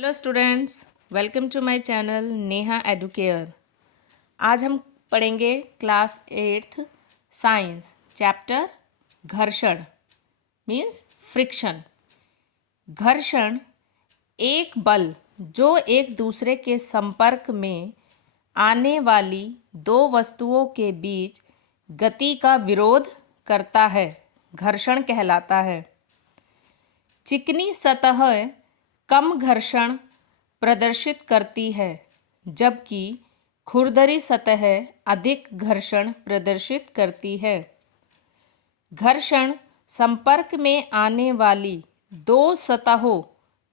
Hello students, welcome to my channel Neha Educare. आज हम पढ़ेंगे क्लास 8th साइंस चैप्टर घर्षण मीन्स फ्रिक्शन। घर्षण एक बल जो एक दूसरे के संपर्क में आने वाली दो वस्तुओं के बीच गति का विरोध करता है, घर्षण कहलाता है। चिकनी सतह कम घर्षण प्रदर्शित करती है, जबकि खुरदरी सतह अधिक घर्षण प्रदर्शित करती है। घर्षण संपर्क में आने वाली दो सतहों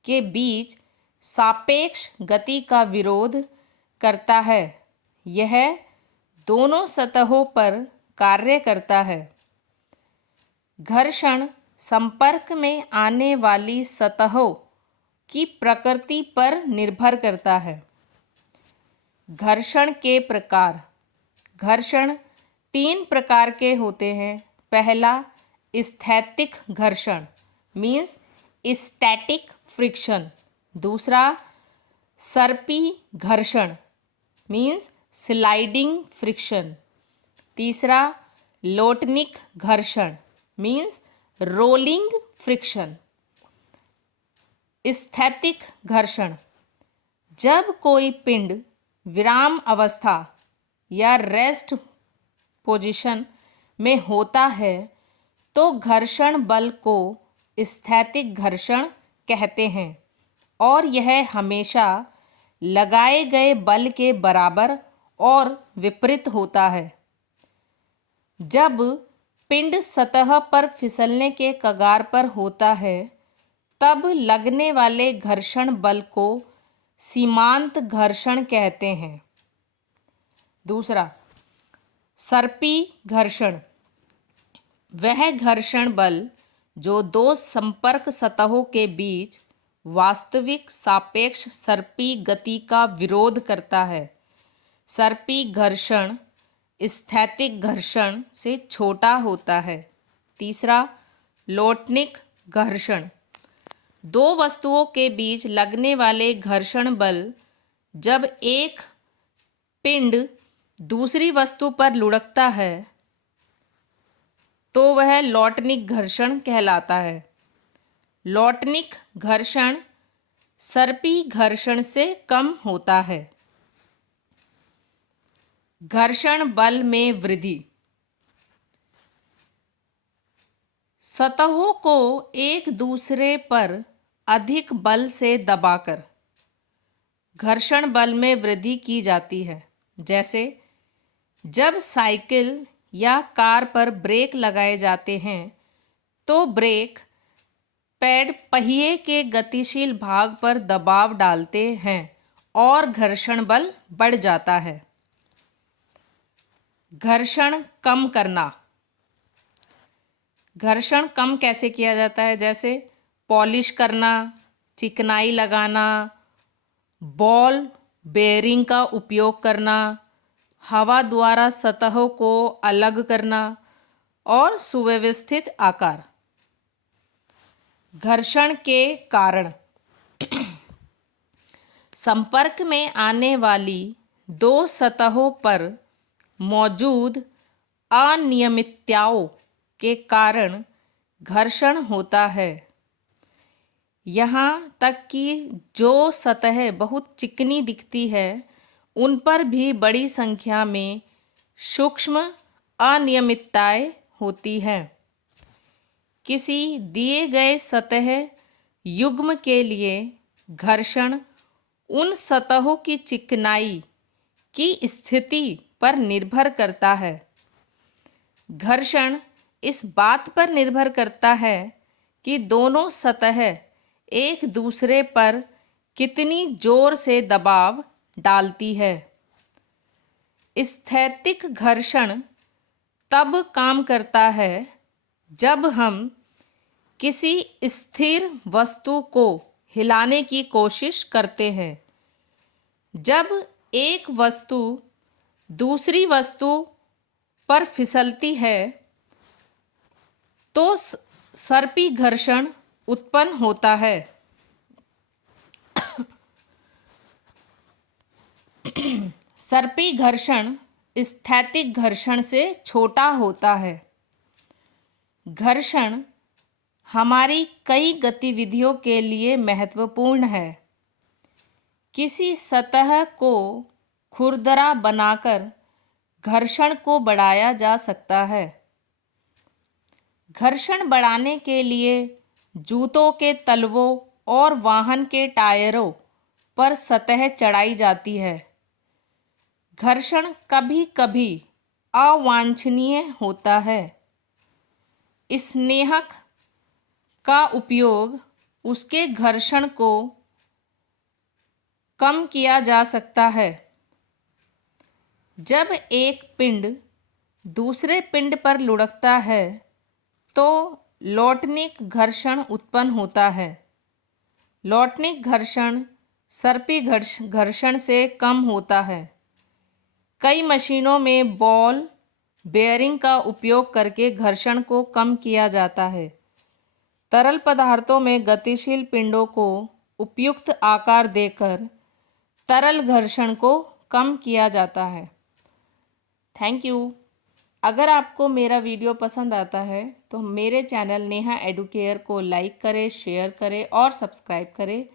के बीच सापेक्ष गति का विरोध करता है। यह दोनों सतहों पर कार्य करता है। घर्षण संपर्क में आने वाली सतहों की प्रकृति पर निर्भर करता है। घर्षण के प्रकार। घर्षण 3 प्रकार के होते हैं। पहला स्थैतिक घर्षण मीन्स स्टैटिक फ्रिक्शन। दूसरा सर्पी घर्षण मीन्स स्लाइडिंग फ्रिक्शन। तीसरा लोटनिक घर्षण मीन्स रोलिंग फ्रिक्शन। स्थैतिक घर्षण जब कोई पिंड विराम अवस्था या रेस्ट पोजीशन में होता है तो घर्षण बल को स्थैतिक घर्षण कहते हैं और यह हमेशा लगाए गए बल के बराबर और विपरीत होता है। जब पिंड सतह पर फिसलने के कगार पर होता है तब लगने वाले घर्षण बल को सीमांत घर्षण कहते हैं। दूसरा सर्पी घर्षण वह घर्षण बल जो दो संपर्क सतहों के बीच वास्तविक सापेक्ष सर्पी गति का विरोध करता है। सर्पी घर्षण स्थैतिक घर्षण से छोटा होता है। तीसरा लोटनिक घर्षण दो वस्तुओं के बीच लगने वाले घर्षण बल जब एक पिंड दूसरी वस्तु पर लुढ़कता है तो वह लोटनिक घर्षण कहलाता है। लोटनिक घर्षण सर्पी घर्षण से कम होता है। घर्षण बल में वृद्धि। सतहों को एक दूसरे पर अधिक बल से दबाकर घर्षण बल में वृद्धि की जाती है। जैसे जब साइकिल या कार पर ब्रेक लगाए जाते हैं तो ब्रेक पैड पहिए के गतिशील भाग पर दबाव डालते हैं और घर्षण बल बढ़ जाता है। घर्षण कम करना। घर्षण कम कैसे किया जाता है? जैसे पॉलिश करना, चिकनाई लगाना, बॉल बेयरिंग का उपयोग करना, हवा द्वारा सतहों को अलग करना और सुव्यवस्थित आकार। घर्षण के कारण संपर्क में आने वाली दो सतहों पर मौजूद अनियमितताओं के कारण घर्षण होता है। यहाँ तक कि जो सतह बहुत चिकनी दिखती है उन पर भी बड़ी संख्या में सूक्ष्म अनियमितताएं होती हैं। किसी दिए गए सतह युग्म के लिए घर्षण उन सतहों की चिकनाई की स्थिति पर निर्भर करता है। घर्षण इस बात पर निर्भर करता है कि दोनों सतह एक दूसरे पर कितनी जोर से दबाव डालती है। स्थैतिक घर्षण तब काम करता है जब हम किसी स्थिर वस्तु को हिलाने की कोशिश करते हैं। जब एक वस्तु दूसरी वस्तु पर फिसलती है तो सर्पी घर्षण उत्पन्न होता है। सर्पी घर्षण स्थैतिक घर्षण से छोटा होता है। घर्षण हमारी कई गतिविधियों के लिए महत्वपूर्ण है। किसी सतह को खुरदरा बनाकर घर्षण को बढ़ाया जा सकता है। घर्षण बढ़ाने के लिए जूतों के तलवों और वाहन के टायरों पर सतह चढ़ाई जाती है। घर्षण कभी कभी अवांछनीय होता है। स्नेहक का उपयोग उसके घर्षण को कम किया जा सकता है। जब एक पिंड दूसरे पिंड पर लुढ़कता है तो लौटनिक घर्षण उत्पन्न होता है। लौटनिक घर्षण सर्पी घर्षण से कम होता है। कई मशीनों में बॉल बेयरिंग का उपयोग करके घर्षण को कम किया जाता है। तरल पदार्थों में गतिशील पिंडों को उपयुक्त आकार देकर तरल घर्षण को कम किया जाता है। Thank you. अगर आपको मेरा वीडियो पसंद आता है तो मेरे चैनल नेहा एडुकेयर को लाइक करें, शेयर करें और सब्सक्राइब करें